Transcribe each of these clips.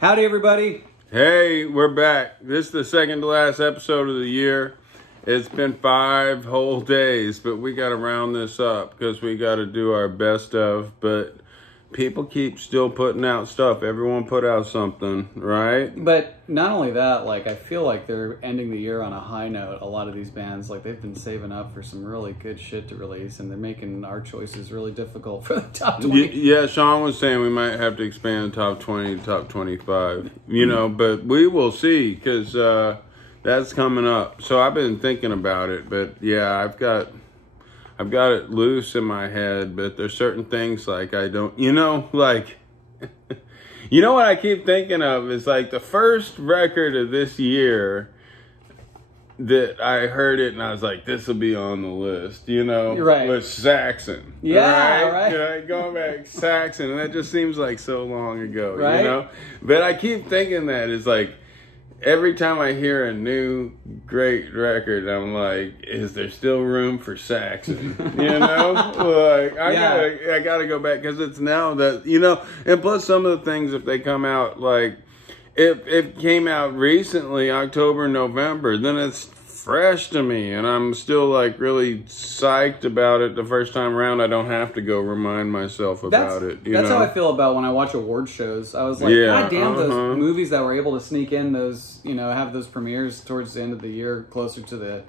Howdy, everybody. Hey, we're back. This is the second to last episode of the year. It's been 5 whole days, but we got to round this up because we got to do our best of. But people keep still putting out stuff. Everyone put out something, right? But not only that, I feel like they're ending the year on a high note. A lot of these bands, they've been saving up for some really good shit to release, and they're making our choices really difficult for the top 20. Yeah, Sean was saying we might have to expand top 20 to top 25, but we will see because that's coming up. So I've been thinking about it, but yeah, I've got it loose in my head, but there's certain things I don't, you know what I keep thinking of is the first record of this year that I heard it and I was like, this will be on the list, You're right. was Saxon. Yeah, right. Going back Saxon, and that just seems like so long ago, right? But I keep thinking that it's every time I hear a new great record, I'm like, is there still room for Saxon? I gotta go back because it's now that, and plus some of the things, if they come out if it came out recently, October, November, then it's fresh to me and I'm still really psyched about it the first time around. I don't have to go remind myself about it. That's how I feel about when I watch award shows. I was like, God damn, those movies that were able to sneak in those, have those premieres towards the end of the year, closer to the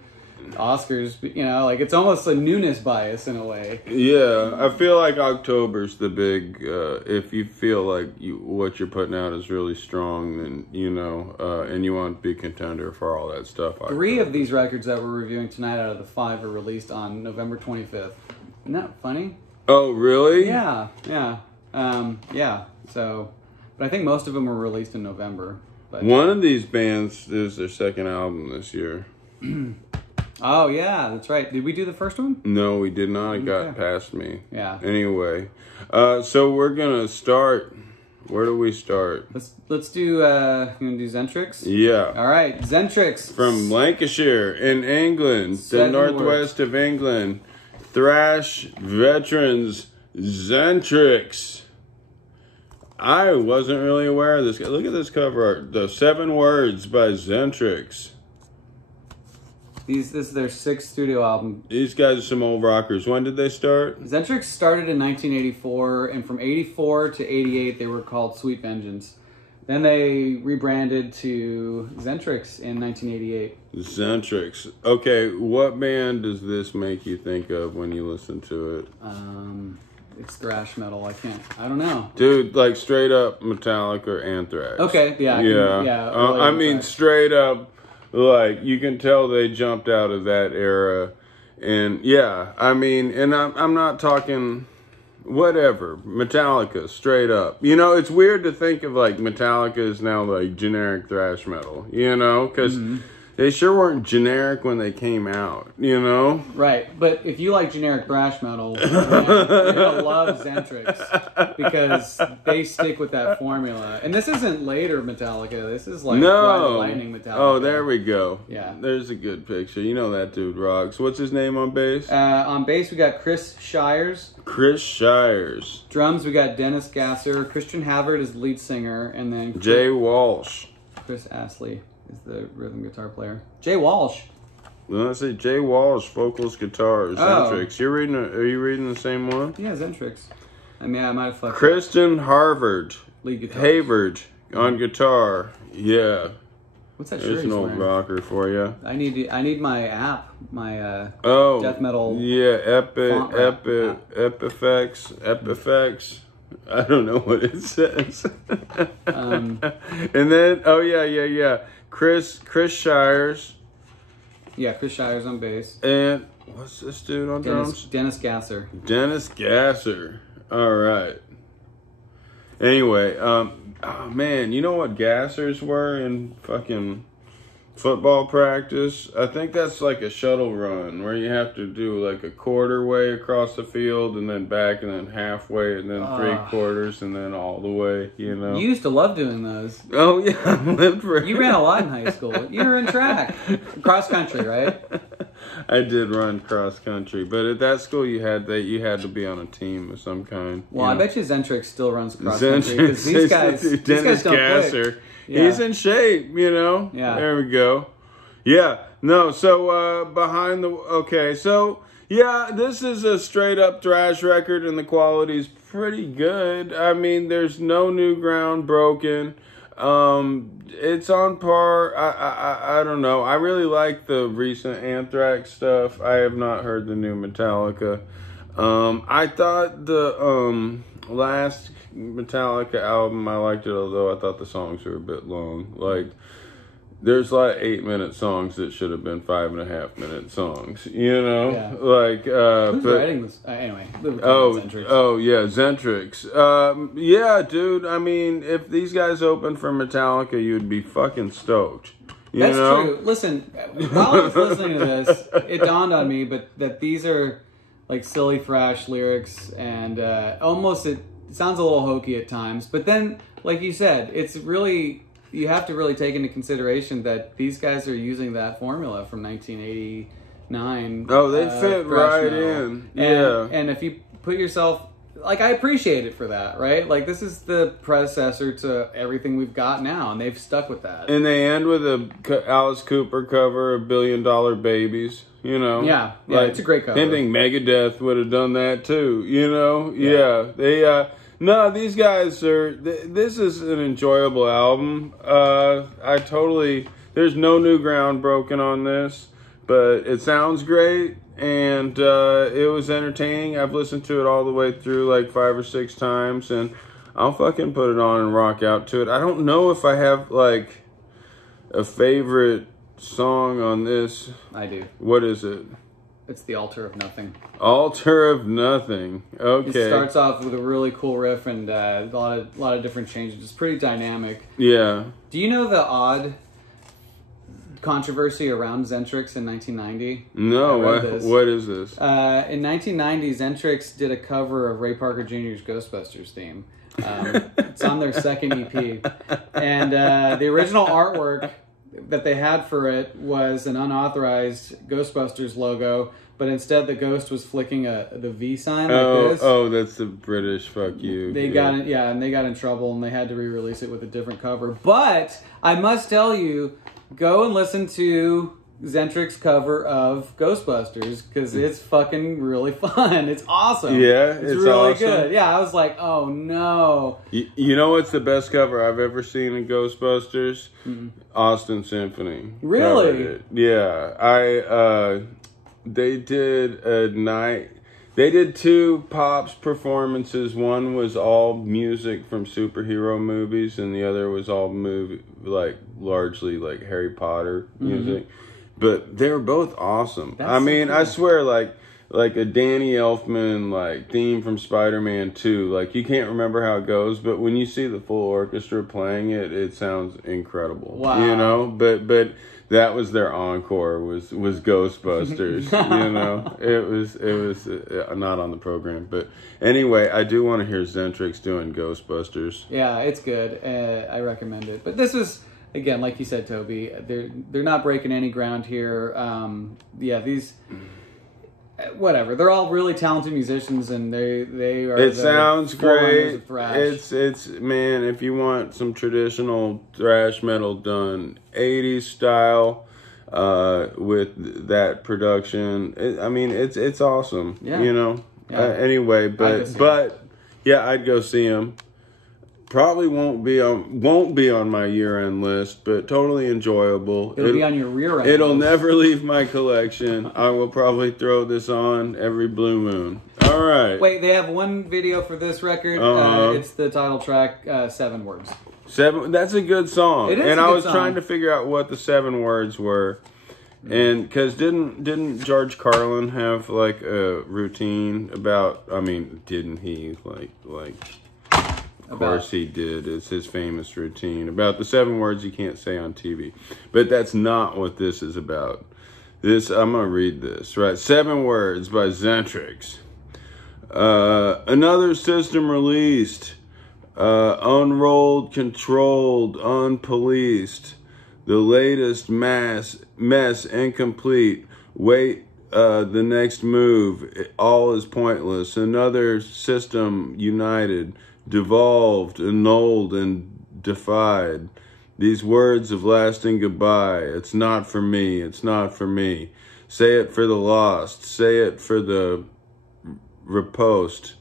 Oscars, it's almost a newness bias in a way. Yeah, I feel like October's the big, if you feel what you're putting out is really strong, then, and you want to be contender for all that stuff. 3 of these records that we're reviewing tonight out of the 5 are released on November 25th. Isn't that funny? Oh, really? Yeah. So, but I think most of them were released in November. But one of these bands is their second album this year. Oh, yeah, that's right. Did we do the first one? No, we did not. It got past me. Yeah. Anyway, so we're going to start. Where do we start? Let's do, you want to do Xentrix? Yeah. All right, Xentrix. From Lancashire in England, the northwest of England. Thrash veterans, Xentrix. I wasn't really aware of this guy. Look at this cover art. The 7 Words by Xentrix. This is their 6th studio album. These guys are some old rockers. When did they start? Xentrix started in 1984, and from 84 to 88, they were called Sweet Vengeance. Then they rebranded to Xentrix in 1988. Xentrix. Okay, what band does this make you think of when you listen to it? It's thrash metal. I don't know. Dude, straight up Metallica or Anthrax. Okay, yeah. I mean, straight up. You can tell they jumped out of that era. And, yeah, I mean, and I'm not talking whatever. Metallica, straight up. It's weird to think of, Metallica is now, generic thrash metal, because they sure weren't generic when they came out, Right, but if you like generic thrash metal, you're going to love Xentrix because they stick with that formula. And this isn't later Metallica. This is Ride the Lightning Metallica. Oh, there we go. Yeah. There's a good picture. That dude rocks. What's his name on bass? On bass, we got Chris Shires. Chris Shires. Drums, we got Dennis Gasser. Christian Havard is the lead singer. And then Jay Walsh. Chris Astley is the rhythm guitar player. Jay Walsh. Well, I say Jay Walsh, vocals, guitar, Xentrix. Are you reading the same one? Yeah, Xentrix. I might have fucked Kristen Harvard. Lead guitar. Havard on guitar. Yeah. What's that shirt? There's an old rocker for you. I need my app, my death metal. Yeah, Epifx. I don't know what it says. And then, yeah. Chris Shires. Yeah, Chris Shires on bass. And what's this dude on drums? Dennis Gasser. Dennis Gasser. All right. Anyway, oh man, you know what gassers were in fucking football practice? I think that's like a shuttle run where you have to do like a quarter way across the field and then back and then halfway and then 3/4 and then all the way, you know. You used to love doing those. Oh yeah, I lived for You ran a lot in high school. You were in track. Cross country, right? I did run cross country, but at that school you had to be on a team of some kind. Well, I bet you Xentrix still runs cross country because these guys don't Gasser, quit. Yeah. He's in shape, Yeah. There we go. Yeah. No. So behind the So yeah, this is a straight up thrash record, and the quality's pretty good. I mean, there's no new ground broken. It's on par. I don't know. I really like the recent Anthrax stuff. I have not heard the new Metallica. I thought the last Metallica album, I liked it, although I thought the songs were a bit long. Like, there's like 8-minute songs that should have been 5.5-minute songs, Yeah. Like, who's writing this? Anyway. Xentrix. Yeah, Xentrix. Yeah, dude, I mean, if these guys opened for Metallica, you'd be fucking stoked. That's true. Listen, while I was listening to this, it dawned on me, that these are like silly thrash lyrics, and almost it sounds a little hokey at times. But then, like you said, it's really... You have to really take into consideration that these guys are using that formula from 1989. Oh, they fit right in. Yeah. And if you put yourself... Like, I appreciate it for that, right? Like, this is the predecessor to everything we've got now, and they've stuck with that. And they end with a Alice Cooper cover of $1 Billion Babies, Yeah, like, it's a great cover. I think Megadeth would have done that too, Yeah. They... No, these guys are... This is an enjoyable album. There's no new ground broken on this, but it sounds great, and it was entertaining. I've listened to it all the way through like 5 or 6 times, and I'll fucking put it on and rock out to it. I don't know if I have like a favorite song on this. I do. What is it? It's The Altar of Nothing. Altar of Nothing. Okay. It starts off with a really cool riff and a lot of different changes. It's pretty dynamic. Yeah. Do you know the odd controversy around Xentrix in 1990? No. What is this? In 1990, Xentrix did a cover of Ray Parker Jr.'s Ghostbusters theme. It's on their second EP. And the original artwork that they had for it was an unauthorized Ghostbusters logo, but instead the ghost was flicking the V sign like this. Oh, that's the British fuck you. They got it, and they got in trouble, and they had to re-release it with a different cover. But I must tell you, go and listen to Xentrix cover of Ghostbusters, because it's fucking really fun. It's awesome. Yeah, it's really awesome. Good. Yeah, I was like, oh no. You know what's the best cover I've ever seen in Ghostbusters? Mm-hmm. Austin Symphony. Really? Yeah, they did a night. They did 2 Pops performances. One was all music from superhero movies, and the other was all largely like Harry Potter music. Mm-hmm. But they were both awesome. I mean, so cool. I swear, like a Danny Elfman theme from Spider-Man 2. Like, you can't remember how it goes, but when you see the full orchestra playing it, it sounds incredible. Wow. But that was their encore was Ghostbusters. It was not on the program, but anyway, I do want to hear Xentrix doing Ghostbusters. Yeah, it's good. I recommend it. But this is, again, like you said, Toby, they're not breaking any ground here. These, whatever. They're all really talented musicians, and they are. It sounds great. It's man, if you want some traditional thrash metal done 80s style, with that production, it's awesome. Yeah. Anyway, but yeah, I'd go see them. Probably won't be on my year-end list, but totally enjoyable. It'll be on your rear-end It'll list. Never leave my collection. I will probably throw this on every blue moon. All right. Wait, they have one video for this record. It's the title track, 7 Words. 7. That's a good song. It is. And I was trying to figure out what the 7 words were. And because didn't George Carlin have like a routine about? I mean, didn't he like? Of course he did. It's his famous routine about the 7 words you can't say on TV. But that's not what this is about. I'm gonna read this right. 7 Words by Xentrix. Another system released. Unrolled, controlled, unpoliced. The latest mess incomplete. Wait the next move, all is pointless. Another system united, devolved, annulled, and defied. These words of lasting goodbye. It's not for me. It's not for me. Say it for the lost. Say it for the riposte.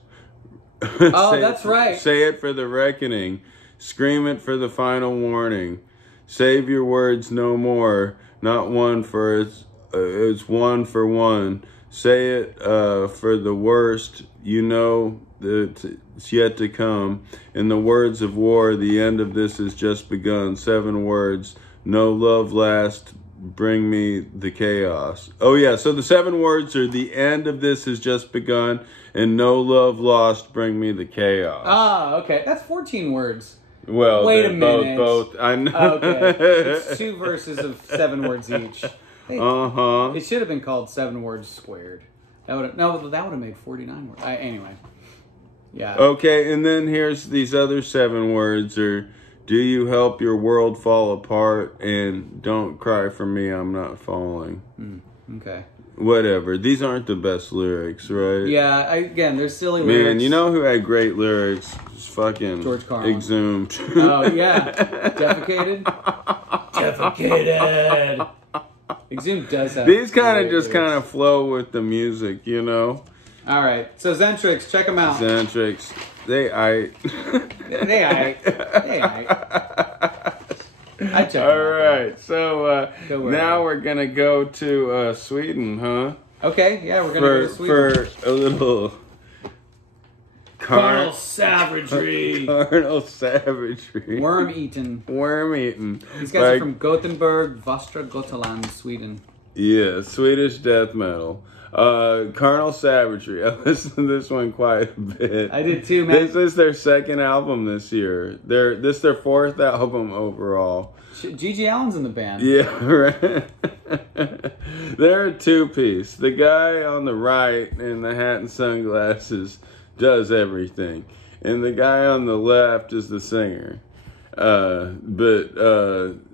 Oh, that's right. Say it for the reckoning. Scream it for the final warning. Save your words no more. Not one for it's one for one. Say it for the worst. You know that it's yet to come. In the words of war, the end of this has just begun. 7 words. No love last. Bring me the chaos. Oh yeah, so the 7 words are the end of this has just begun, and no love lost. Bring me the chaos. Ah, okay, that's 14 words. Well, wait a minute. Both. I know. Okay, it's 2 verses of 7 words each. Hey, it should have been called 7 words squared. That would have made 49 words. Anyway, yeah. Okay, and then here's these other 7 words are. Do you help your world fall apart? And don't cry for me, I'm not falling. Okay. Whatever. These aren't the best lyrics, right? Yeah, again, they're silly lyrics. Man, you know who had great lyrics? It's fucking George Carlin. Exhumed. Oh, yeah. Defecated? Defecated! Exhumed does have... These kind of flow with the music, you know? All right. So Xentrix, check them out. Xentrix. They aight. They aight. I check them out. All right. So now we're going to go to Sweden, huh? Okay. Yeah, we're going to go to Sweden. For a little... Carnal Savagery. Carnal Savagery. Worm Eaten. These guys are from Gothenburg, Västra Götaland, Sweden. Yeah, Swedish death metal. Carnal Savagery. I listened to this one quite a bit. I did too, man. This is their 2nd album this year. This is their 4th album overall. Gigi Allen's in the band. Yeah, right. They're a 2-piece. The guy on the right in the hat and sunglasses does everything, and the guy on the left is the singer.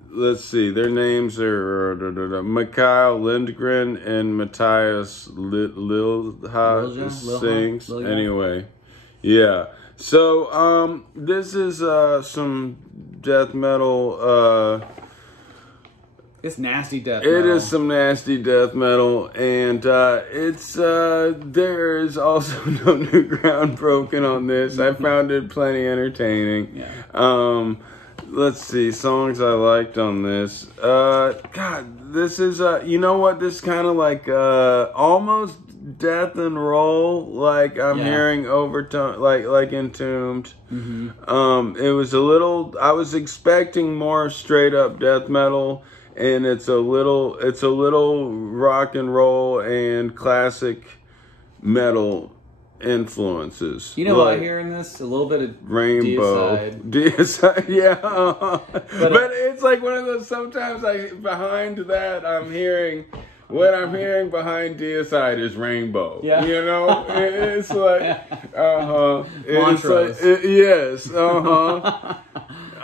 Let's see, their names are Mikael Lindgren and Matthias Lilja sings. Anyway, yeah. So this is some death metal. It's nasty death metal. It is some nasty death metal, and it's there is also no new ground broken on this. I found it plenty entertaining. Yeah. Let's see, songs I liked on this. God, this is you know what? This kind of like almost death and roll. Like I'm hearing overtone, like Entombed. It was a little. I was expecting more straight up death metal. And it's a little rock and roll and classic metal influences. You know what I hear in this? A little bit of Rainbow. Deicide, yeah. But it's like one of those, sometimes behind that I'm hearing, what I'm hearing behind Deicide is Rainbow. Yeah. You know? It's like, Mantras. Yes,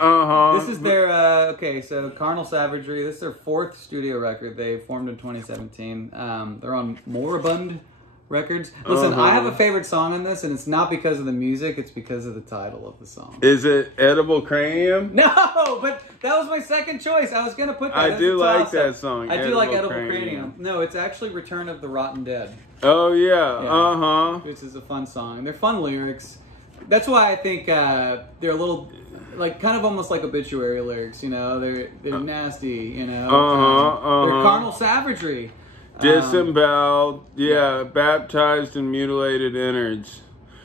This is their, so Carnal Savagery. This is their 4th studio record. They formed in 2017. They're on Moribund Records. Listen, I have a favorite song in this, and it's not because of the music, it's because of the title of the song. Is it Edible Cranium? No, but that was my second choice. I was going to put that. I do like that song. I do like Edible Cranium. No, it's actually Return of the Rotten Dead. Oh, yeah. Which is a fun song. They're fun lyrics. That's why I think they're a little... like kind of almost like obituary lyrics, you know. They're nasty, you know. They're carnal savagery. Disemboweled, baptized and mutilated innards.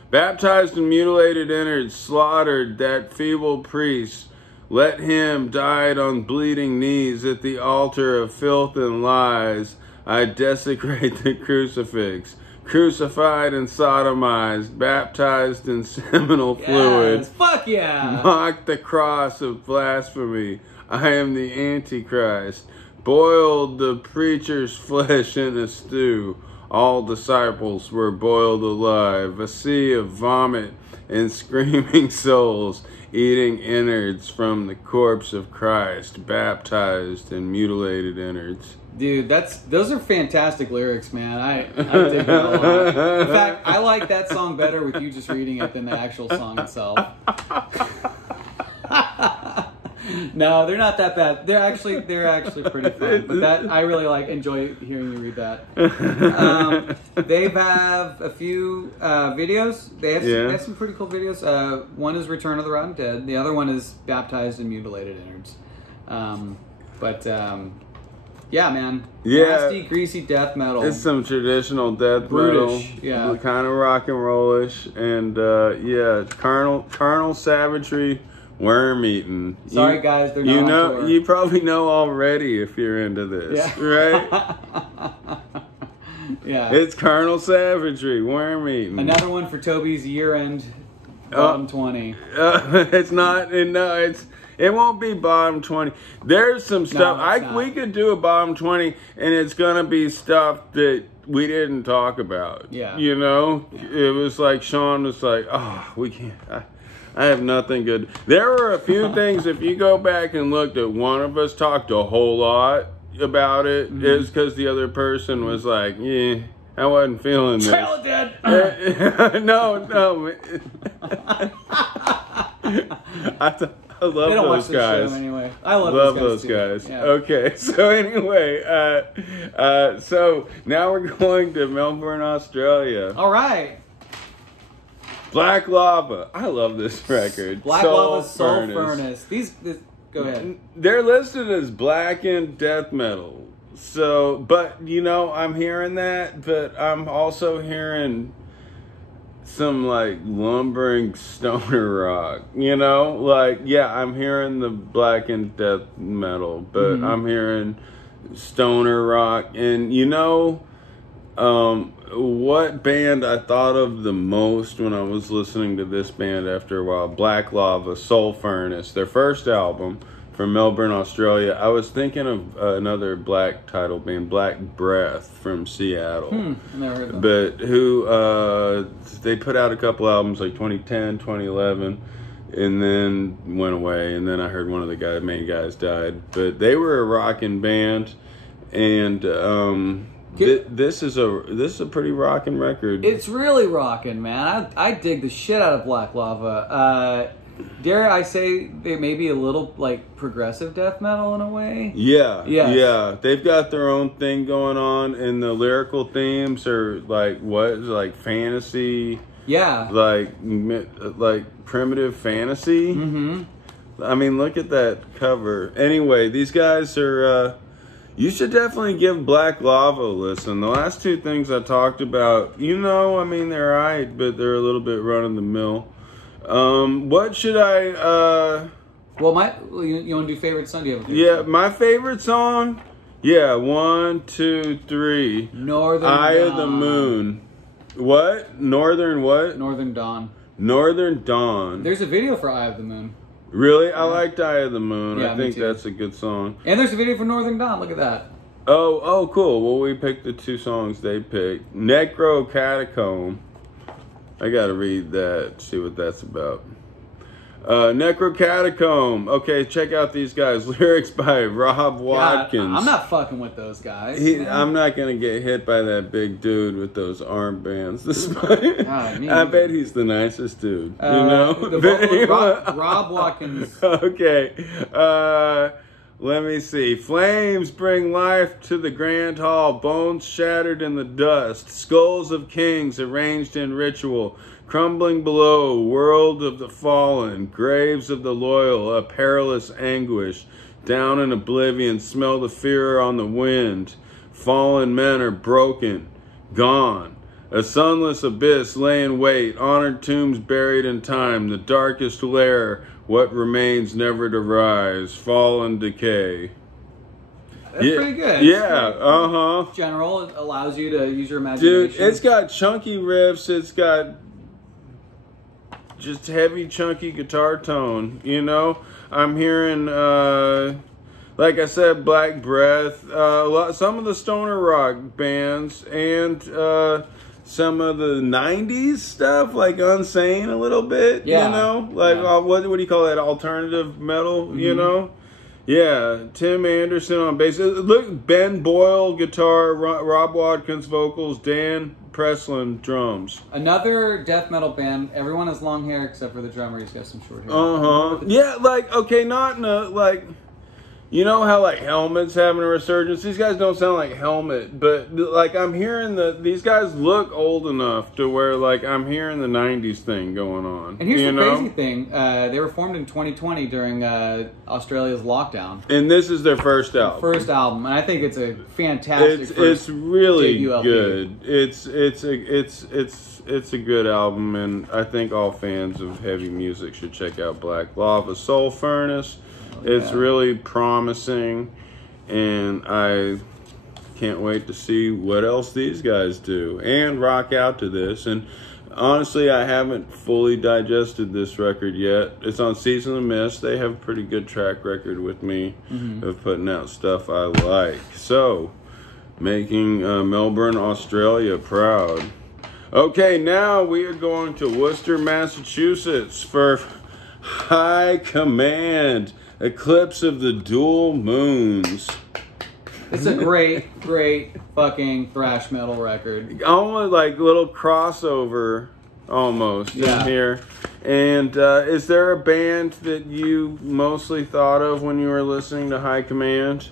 Baptized and mutilated innards, slaughtered that feeble priest. Let him died on bleeding knees at the altar of filth and lies. I desecrate the crucifix. Crucified and sodomized, baptized in seminal fluid. Fuck yeah! Mock the cross of blasphemy. I am the Antichrist. Boiled the preacher's flesh in a stew. All disciples were boiled alive. A sea of vomit and screaming souls eating innards from the corpse of Christ, baptized in mutilated innards. Dude, those are fantastic lyrics, man. I dig that a lot. In fact, I like that song better with you just reading it than the actual song itself. No, they're not that bad. They're actually pretty fun. But that I really enjoy hearing you read that. They have a few videos. They have some pretty cool videos. One is Return of the Rotten Dead. The other one is Baptized in Mutilated Innards. Yeah, man. Yeah. Nasty, greasy death metal. It's some traditional death Brutish, metal. yeah. Kind of rock and rollish. And carnal savagery, worm eating. Sorry, guys, they're not on tour. You probably know already if you're into this, right? Yeah. It's carnal savagery, worm eating. Another one for Toby's year-end bottom 20. It's not. It won't be bottom 20. There's some stuff. We could do a bottom 20, and it's gonna be stuff that we didn't talk about. Yeah. You know, it was like Sean was like, "Oh, we can't." I have nothing good. There were a few things. If you go back and looked at one of us talked a whole lot about it, it's because the other person was like, "Yeah, I wasn't feeling this." Trail of Dead. No. I love those guys. Anyway. I love those guys. Too. Yeah. Okay, so anyway, so now we're going to Melbourne, Australia. All right. Black Lava. I love this record. Black Lava Soul Furnace. Go ahead. They're listed as blackened death metal. So, but I'm hearing that, but I'm also hearing some lumbering stoner rock, I'm hearing the blackened death metal, but I'm hearing stoner rock. And what band I thought of the most when I was listening to this band after a while? Black Lava Soul Furnace, their first album from Melbourne, Australia. I was thinking of another black title band, Black Breath, from Seattle. I never heard of them. But who, they put out a couple albums 2010, 2011, and then went away. And then I heard one of the main guys died. But they were a rockin' band, and this is a pretty rockin' record. It's really rockin', man. I dig the shit out of Black Lava. Dare I say they may be a little progressive death metal in a way? Yeah. They've got their own thing going on, and the lyrical themes are fantasy. Yeah. Like primitive fantasy. Mm-hmm. I mean, look at that cover. Anyway, these guys are. You should definitely give Black Lava a listen. The last two things I talked about, they're alright, but they're a little bit run of the mill. What should I, Well, you want to do favorite song? Do you have a favorite song? My favorite song? Yeah, 1, 2, 3. Northern Eye Dawn. of the Moon. What? Northern what? Northern Dawn. Northern Dawn. There's a video for Eye of the Moon. Really? I liked Eye of the Moon. Yeah, I think that's a good song. And there's a video for Northern Dawn. Look at that. Oh, cool. Well, we picked the two songs they picked. Necro Catacomb. I gotta read that, see what that's about. Necro Catacomb. Okay, check out these guys. Lyrics by Rob Watkins. God, I'm not fucking with those guys. I'm not gonna get hit by that big dude with those armbands. I bet he's the nicest dude. Rob Watkins. Okay. Let me see. Flames bring life to the grand hall, bones shattered in the dust, skulls of kings arranged in ritual, crumbling below, world of the fallen, graves of the loyal, a perilous anguish, down in oblivion, smell the fear on the wind, fallen men are broken, gone. A sunless abyss lay in wait, honored tombs buried in time, the darkest lair, what remains never to rise, fall and decay. That's pretty good. Yeah, General, it allows you to use your imagination. Dude, it's got chunky riffs, it's got just heavy, chunky guitar tone, I'm hearing, like I said, Black Breath, some of the stoner rock bands, and some of the 90s stuff, like Unsane a little bit, you know? Like, what do you call that, alternative metal, you know? Yeah, Tim Anderson on bass. Look, Ben Boyle, guitar, Rob Watkins, vocals, Dan Preslin, drums. Another death metal band. Everyone has long hair except for the drummer. He's got some short hair. Yeah, like, okay, not in a, like... You know how, like, Helmet's having a resurgence? These guys don't sound like Helmet, but, like, I'm hearing these guys look old enough to where, like, I'm hearing the 90s thing going on. And here's the crazy thing. They were formed in 2020 during Australia's lockdown. And this is their first album. First album. And I think it's a fantastic It's really good. LP. It's a good album, and I think all fans of heavy music should check out Black Lava Soul Furnace. It's really promising, and I can't wait to see what else these guys do and rock out to this. And honestly, I haven't fully digested this record yet. It's on Season of Mist. They have a pretty good track record with me of putting out stuff I like. So, making Melbourne, Australia proud. Okay, now we are going to Worcester, Massachusetts for High Command. Eclipse of the Dual Moons. It's a great fucking thrash metal record. Almost like little crossover almost in here. And is there a band that you mostly thought of when you were listening to High Command?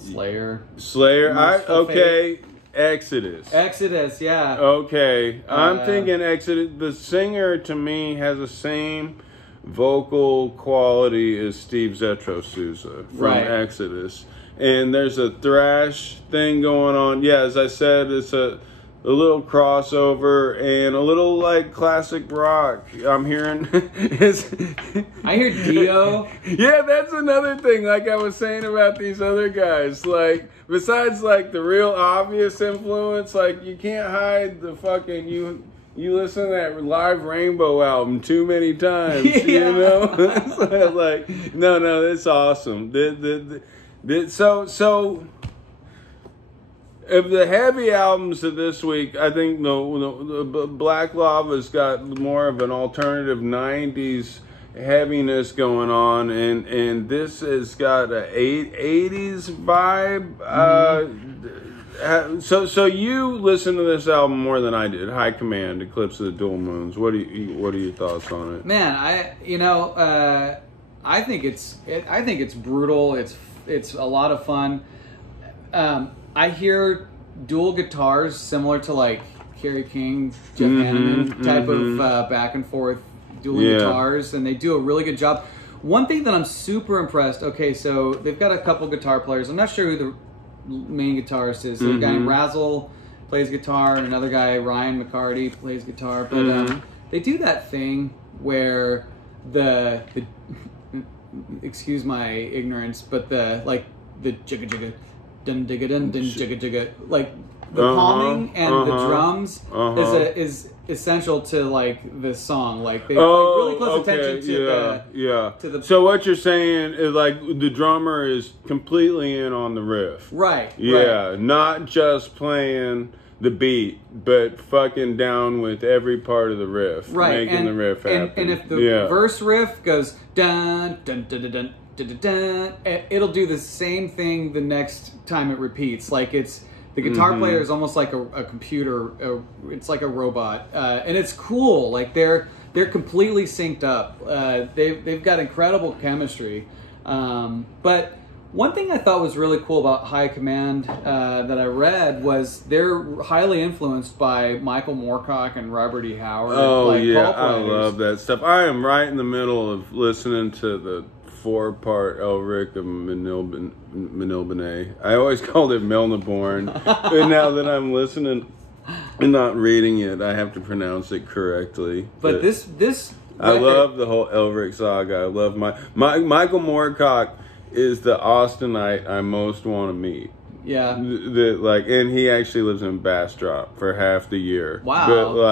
Slayer. Okay. Exodus, yeah. Okay. I'm thinking Exodus. The singer to me has the same vocal quality as Steve Zetro Souza from Exodus, and there's a thrash thing going on. Yeah, as I said, it's a little crossover and a little like classic rock. I'm hearing. I hear Dio. Yeah, that's another thing. Like I was saying about these other guys, like besides like the real obvious influence, like you can't hide the fucking You listen to that Live Rainbow album too many times, you know? Like, no, that's awesome. So, of the heavy albums of this week, I think the Black Lava's got more of an alternative 90s heaviness going on, and this has got a 80s vibe. So you listened to this album more than I did. High Command, Eclipse of the Dual Moons. What are your thoughts on it? Man, I think it's brutal. It's a lot of fun. I hear dual guitars similar to like Kerry King, Jeff Hanneman type of back and forth dueling guitars, and they do a really good job. One thing that I'm super impressed. Okay, so they've got a couple guitar players. I'm not sure who the main guitarist is. So a guy named Razzle plays guitar, and another guy, Ryan McCarty, plays guitar. But they do that thing where the excuse my ignorance, but the jigga jigga dun digga dun dun jigga jigga, like the palming and the drums is essential to like this song. Like they pay really close attention to the. So what you're saying is like the drummer is completely in on the riff, right? Yeah, right. Not just playing the beat, but fucking down with every part of the riff, making the riff happen. And if the verse riff goes dun dun dun dun dun dun dun, it'll do the same thing the next time it repeats. Like it's. The guitar player is almost like a computer. It's like a robot, and it's cool. Like they're completely synced up. They've got incredible chemistry. But one thing I thought was really cool about High Command that I read was they're highly influenced by Michael Moorcock and Robert E. Howard. Oh I love that stuff. I am right in the middle of listening to the 4-part Elric of Manilbene. I always called it Melniborn, but now that I'm listening and not reading it, I have to pronounce it correctly. But this I love the whole Elric saga. I love Michael Moorcock is the Austinite I most want to meet. Yeah. And he actually lives in Bastrop for half the year. Wow. But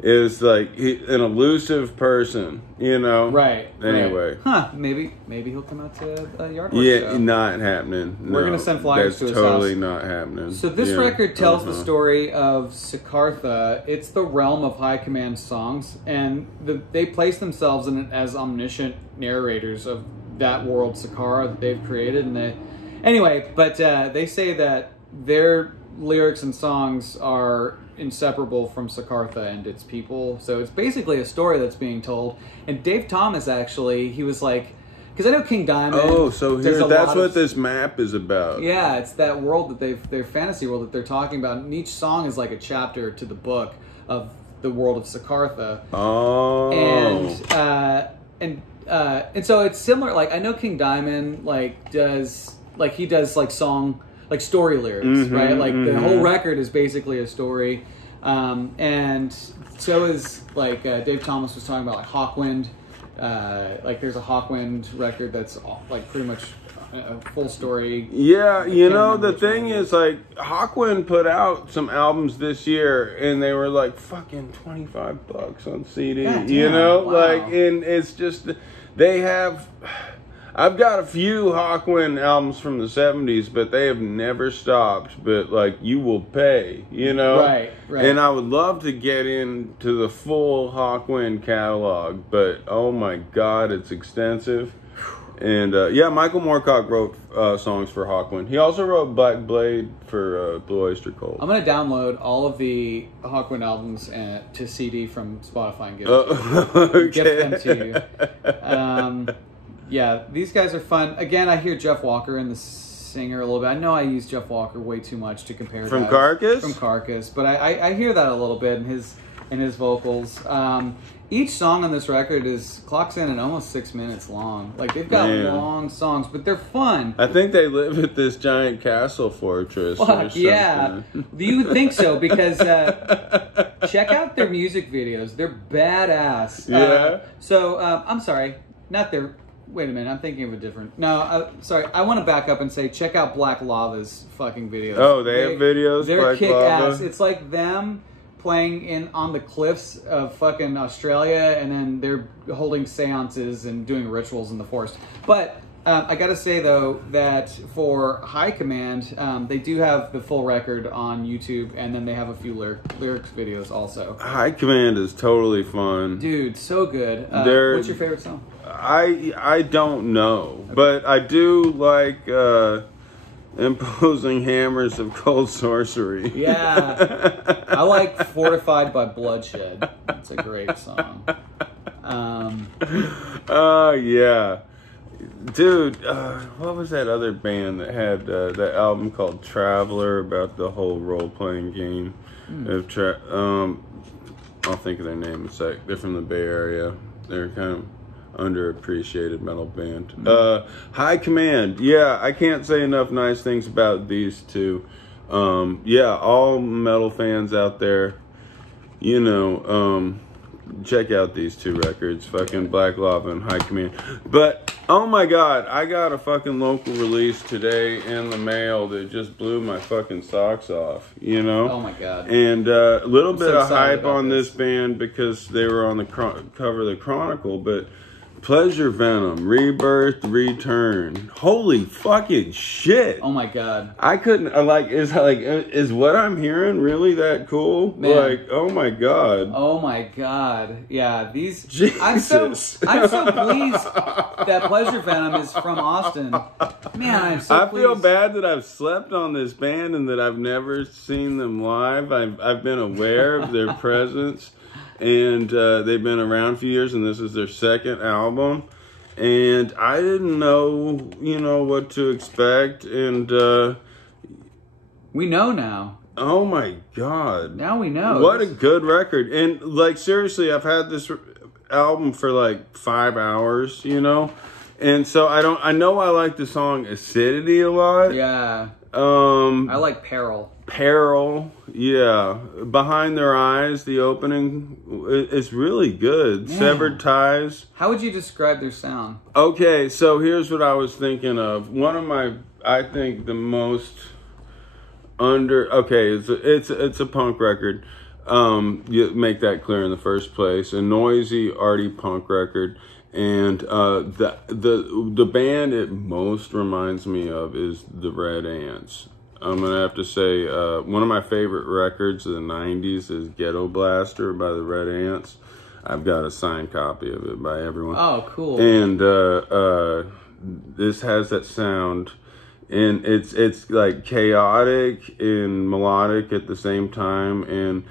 is like an elusive person, you know. Right. Anyway. Right. Huh. Maybe he'll come out to a yard work show. Not happening. We're gonna send flyers to his house. That's totally not happening. So this record tells the story of Siddhartha. It's the realm of high command songs, and they place themselves in it as omniscient narrators of that world, Sakara, that they've created. And they say that their lyrics and songs are inseparable from Siddhartha and its people. So it's basically a story that's being told. And Dave Thomas, actually, he was like, because I know King Diamond. Oh, so that's what this map is about. Yeah, it's that world that their fantasy world that they're talking about. And each song is like a chapter to the book of the world of Siddhartha. Oh. And so it's similar. Like, I know King Diamond does song, like story lyrics, right? Like the whole record is basically a story. And so is Dave Thomas was talking about like Hawkwind. There's a Hawkwind record that's like pretty much a full story. Yeah, the thing is, like, Hawkwind put out some albums this year, and they were like fucking $25 on CD. Wow. And it's just they have. I've got a few Hawkwind albums from the 70s, but they have never stopped. But, like, you will pay, Right. And I would love to get into the full Hawkwind catalog, but, oh my God, it's extensive. And, Michael Moorcock wrote songs for Hawkwind. He also wrote Black Blade for Blue Oyster Cult. I'm going to download all of the Hawkwind albums to CD from Spotify and give them to you. Yeah, these guys are fun. Again, I hear Jeff Walker and the singer a little bit. I know I use Jeff Walker way too much to compare from Carcass. From Carcass, but I hear that a little bit in his vocals. Each song on this record clocks in at almost 6 minutes long. Like, they've got long songs, but they're fun. I think they live at this giant castle fortress. Fuck yeah, you would think so, because check out their music videos. They're badass. Yeah. I'm sorry, not their. Wait a minute, I'm thinking of a different... No, sorry, I want to back up and say, check out Black Lava's fucking videos. Oh, they have videos? They're kick-ass. It's like them playing on the cliffs of fucking Australia, and then they're holding seances and doing rituals in the forest. But I gotta say, though, that for High Command, they do have the full record on YouTube, and then they have a few lyrics videos also. High Command is totally fun. Dude, so good. What's your favorite song? I don't know, but I do like Imposing Hammers of Cold Sorcery. Yeah. I like Fortified by Bloodshed. It's a great song. Yeah. Dude, what was that other band that had that album called Traveler about the whole role-playing game? I'll think of their name in a sec. They're from the Bay Area. They're kind of underappreciated metal band. High Command. Yeah, I can't say enough nice things about these two. All metal fans out there, check out these two records, fucking Black Lava and High Command. But, oh my God, I got a fucking local release today in the mail that just blew my fucking socks off, Oh my God. And a little bit of hype on this band because they were on the cover of the Chronicle, but Pleasure Venom, Rebirth, Return. Holy fucking shit. Oh my God. I couldn't, is what I'm hearing really that cool? Man. Like, oh my God. Oh my God. Yeah, these... Jesus. I'm so pleased that Pleasure Venom is from Austin. Man, I'm so pleased. I feel bad that I've slept on this band and that I've never seen them live. I've been aware of their presence. And they've been around a few years, and this is their second album. And I didn't know, what to expect. And we know now. Oh my God! Now we know. What a good record! And seriously, I've had this album for 5 hours, And so I know I like the song Acidity a lot. Yeah. I like Peril, yeah. Behind Their Eyes, the opening is really good. Yeah. Severed Ties. How would you describe their sound? Okay, so here's what I was thinking of. One of I think the most it's a punk record. You make that clear in the first place. A noisy, arty punk record. And the band it most reminds me of is the Red Ants. I'm gonna have to say one of my favorite records of the '90s is Ghetto Blaster by the Red Ants. I've got a signed copy of it by everyone. Oh, cool! And this has that sound, and it's like chaotic and melodic at the same time. And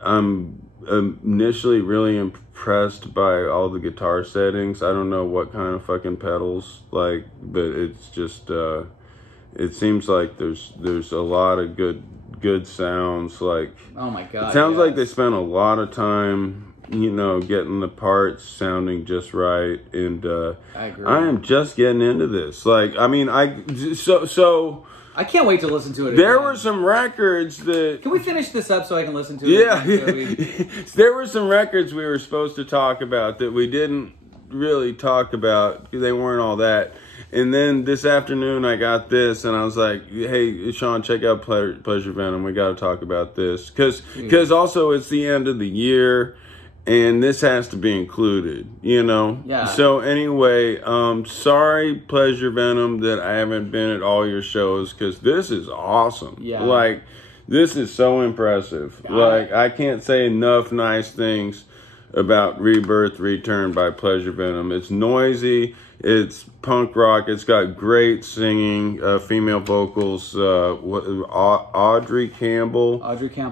I'm initially really impressed by all the guitar settings. I don't know what kind of fucking pedals, like, but it's just it seems like there's a lot of good sounds. Like, oh my god, it sounds like they spent a lot of time, getting the parts sounding just right. And I agree. I am just getting into this. Like, I mean, so I can't wait to listen to it there again. were some records that... Can we finish this up so I can listen to it? Yeah. There were some records we were supposed to talk about that we didn't really talk about. They weren't all that. And then this afternoon I got this and I was like, hey, Sean, check out Pleasure Venom. We got to talk about this. Because also it's the end of the year and this has to be included, Yeah. So anyway, sorry, Pleasure Venom, that I haven't been at all your shows, because this is awesome. Yeah. Like, this is so impressive. Yeah. Like, I can't say enough nice things about Rebirth Return by Pleasure Venom. It's noisy, it's punk rock, it's got great singing, female vocals, Audrey Campbell,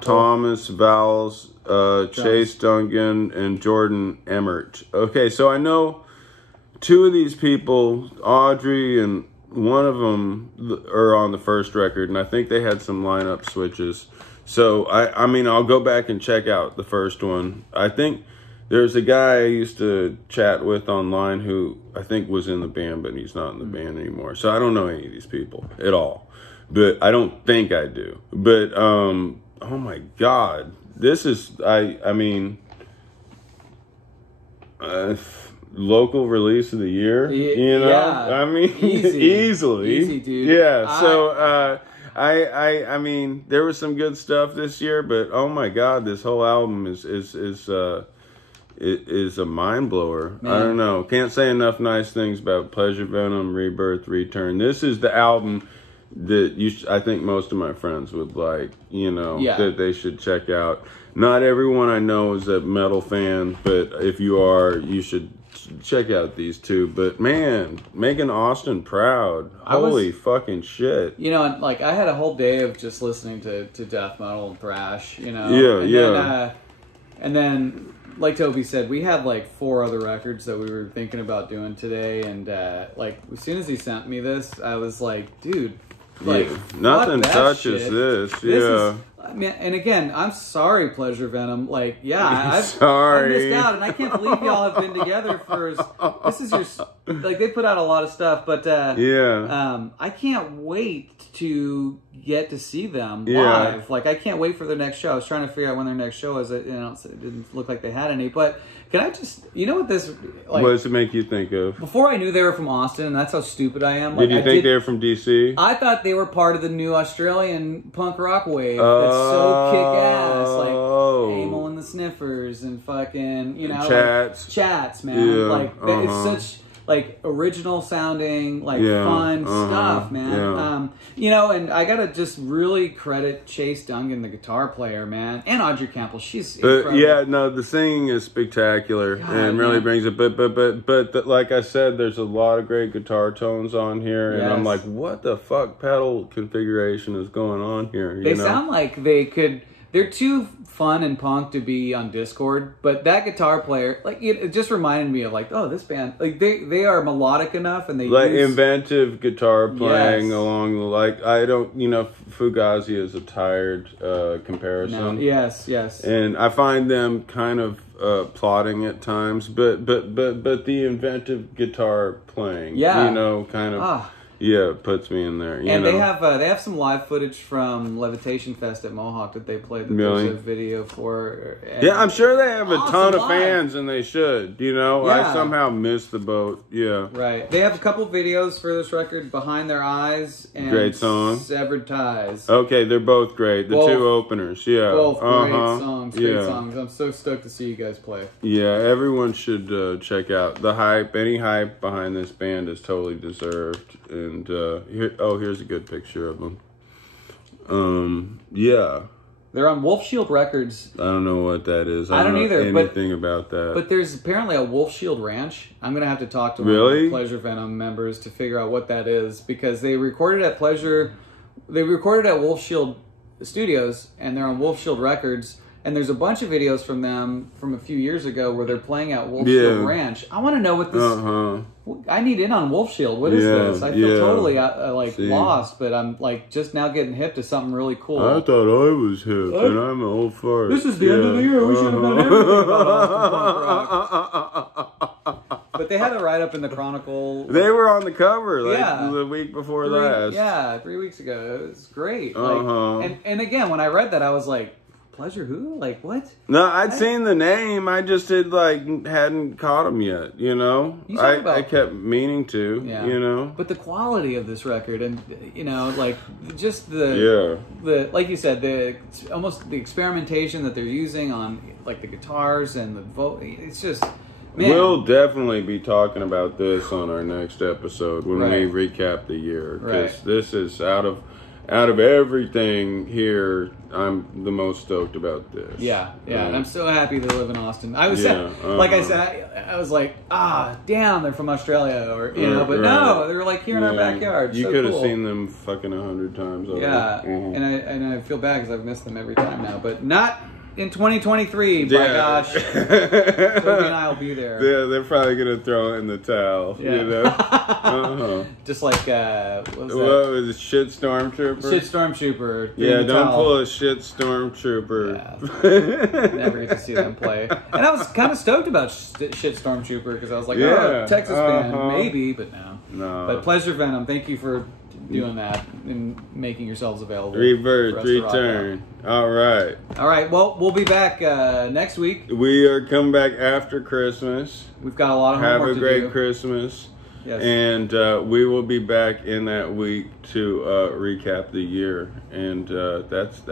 Thomas Vowles, Chase Dungan, and Jordan Emmert. Okay, so I know two of these people, Audrey and one of them, are on the first record, and I think they had some lineup switches. So, I mean, I'll go back and check out the first one. I think there's a guy I used to chat with online who I think was in the band, but he's not in the band anymore. So I don't know any of these people at all. But I don't think I do. But, oh my God. This is, I mean, local release of the year, Yeah. I mean, easily. Easy, dude. Yeah, so, I mean, there was some good stuff this year, but oh my God, this whole album is a mind blower. I don't know. Can't say enough nice things about Pleasure Venom, Rebirth, Return. This is the album that I think most of my friends would like, that they should check out. Not everyone I know is a metal fan, but if you are, you should check out these two. But man, making Austin proud. Holy fucking shit. Like, I had a whole day of just listening to death metal and thrash, Yeah. And then, like Toby said, we had like 4 other records that we were thinking about doing today, and like, as soon as he sent me this, I was like, dude, like, nothing touches this. Yeah. I mean, and again, I'm sorry, Pleasure Venom. Like, yeah, I missed out, and I can't believe y'all have been together for. This is your, like, they put out a lot of stuff, but I can't wait to get to see them live. Like, I can't wait for their next show. I was trying to figure out when their next show is. It didn't look like they had any, but. Can I just, what this, like... What does it make you think of? Before I knew they were from Austin, and that's how stupid I am. Did you think they were from D.C.? I thought they were part of the new Australian punk rock wave that's so kick-ass. Like, Amel and the Sniffers and fucking, Chats, man. Yeah, like, it's such... like original sounding, like fun stuff, man. Yeah. And I gotta just really credit Chase Dungan, the guitar player, man, and Audrey Campbell. She's incredible. The singing is spectacular and really brings it. But like I said, there's a lot of great guitar tones on here, and I'm like, what the fuck pedal configuration is going on here? They sound like they could. They're too fun and punk to be on Discord, but that guitar player, like, it just reminded me of, like, oh, this band, like, they are melodic enough, and they inventive guitar playing along the, like, I don't, Fugazi is a tired comparison. No. Yes. And I find them kind of plotting at times, but the inventive guitar playing, kind of. yeah, it puts me in there. And they have some live footage from Levitation Fest at Mohawk that they played. That really? There's a video for. Yeah, I'm sure they have a ton of fans, and they should. Yeah. I somehow missed the boat. Yeah. Right. They have a couple videos for this record, Behind Their Eyes and great song. Severed Ties. Okay, they're both great. The two openers. Yeah. Both great songs. Great songs. I'm so stoked to see you guys play. Yeah, everyone should check out the hype. Any hype behind this band is totally deserved. And here's a good picture of them. Yeah. They're on Wolf Shield Records. I don't know what that is. I don't either. Anything about that. But there's apparently a Wolf Shield Ranch. I'm gonna have to talk to one of the Pleasure Venom members to figure out what that is, because they recorded at Pleasure. They recorded at Wolf Shield Studios, and they're on Wolf Shield Records. And there's a bunch of videos from them from a few years ago where they're playing at Wolf Shield Ranch. I want to know what this. I need in on Wolf Shield. What is this? I feel totally lost, but I'm like just now getting hip to something really cool. I thought I was hip, and I'm an old fart. This is the end of the year. We should have done everything about Austin punk rock. But they had it right up in the Chronicle. They were on the cover the week before last. Yeah, 3 weeks ago. It was great. And again, when I read that, I was like, Pleasure who? Like, what? No, I'd seen the name. I just hadn't caught them yet, I kept meaning to, But the quality of this record and, just the like you said, almost the experimentation that they're using on, like, the guitars and the it's just, man. We'll definitely be talking about this on our next episode when we recap the year. Because this is out of everything here, I'm the most stoked about this. Yeah, and I'm so happy they live in Austin. I was like I said, I was like, damn, they're from Australia, or but no, they were like here in our backyard. You so could have cool. seen them fucking 100 times over. Yeah, and I feel bad because I've missed them every time now, but not in 2023. My gosh, Toby and I will be there. Yeah, they're probably gonna throw in the towel. Just like what was it? Shit Stormtrooper. Shit Stormtrooper. Yeah, don't pull a shit Stormtrooper. Yeah. Never get to see them play. And I was kind of stoked about Shit Stormtrooper because I was like, Texas band, maybe, but no. But Pleasure Venom, thank you for doing that and making yourselves available. Return. All right. Well, we'll be back next week. We are coming back after Christmas. We've got a lot of homework to do. Have a great Christmas. Yes. And we will be back in that week to recap the year, and that's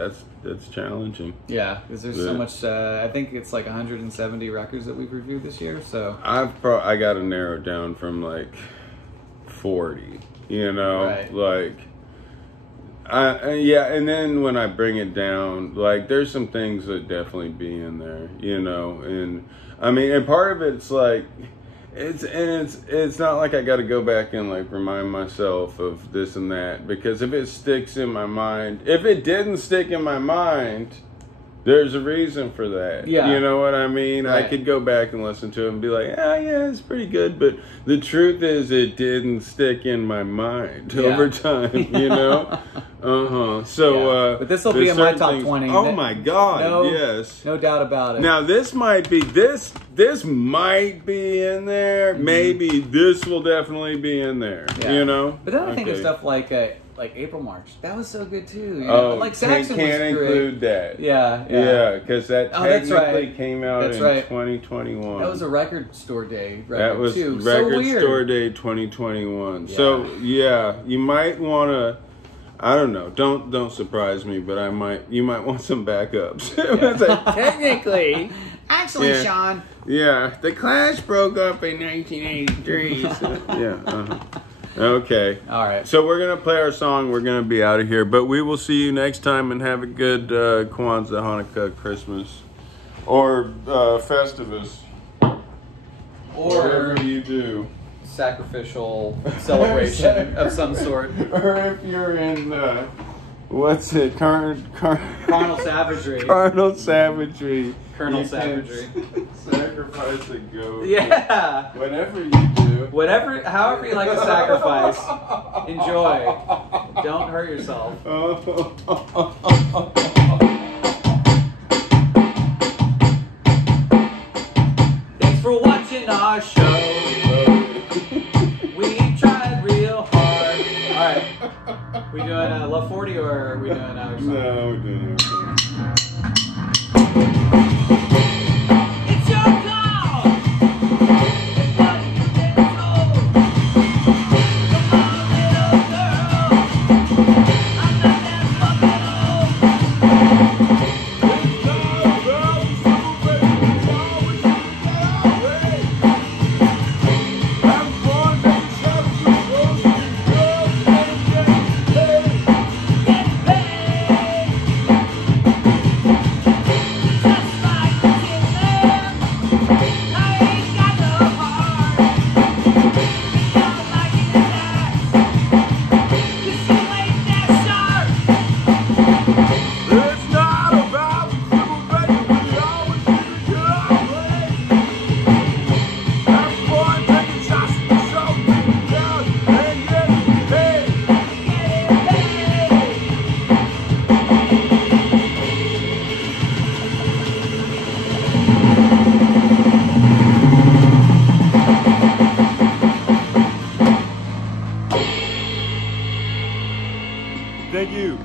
challenging. Yeah, because there's so much. I think it's like 170 records that we've reviewed this year. So I got to narrow it down from like 40. And then when I bring it down, like there's some things that definitely be in there, and I mean, and part of it's like, it's not like I got to go back and like remind myself of this and that, because if it sticks in my mind, if it didn't stick in my mind, there's a reason for that. Yeah. You know what I mean? Right. I could go back and listen to it and be like, it's pretty good. But the truth is, it didn't stick in my mind over time, So, but this will be in my top 20. Oh my God! Yes, no doubt about it. Now this might be this might be in there. Maybe this will definitely be in there. But then I think of stuff like April March. That was so good too. Like Saxon can't include that. Yeah, because that technically came out in 2021. That was a record store day. That was too. record store day 2021. Yeah. So you might want to. I don't know. Don't surprise me, but you might want some backups. Technically, actually, Sean. Yeah, the Clash broke up in 1983. So, Okay. All right. So we're going to play our song. We're going to be out of here. But we will see you next time, and have a good Kwanzaa, Hanukkah, Christmas, or Festivus. Or whatever you do. Sacrificial celebration of some sort. Or if you're in, what's it? Carnal Savagery. Carnal Savagery. Colonel Savagery. Sacrifice a goat. Yeah. Whatever you do. However you like to sacrifice, enjoy. Don't hurt yourself. Thanks for watching our show. We tried real hard. We doing Love 40 or are we doing our song? No, we're doing our song. It's your call. What you've been told. Come on, little girl. I'm not that fucking old. It's not about the simple baby. It's always you get away. Have fun, make it happen to those girls and get paid. Get paid. Just like the Tin Man. I ain't got no heart. You don't like it that. 'Cause you ain't that sharp. It's not about the simple baby. We always you get away. Have fun, taking shots at the show, getting down and getting paid. Thank you.